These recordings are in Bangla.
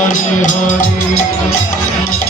হরে হরে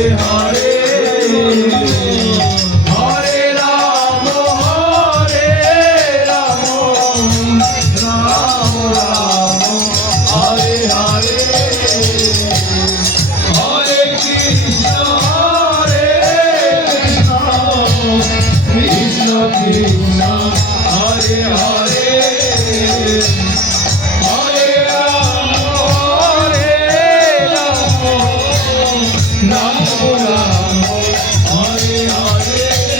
हरे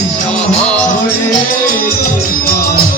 কৃষ্ণ হরে কৃষ্ণ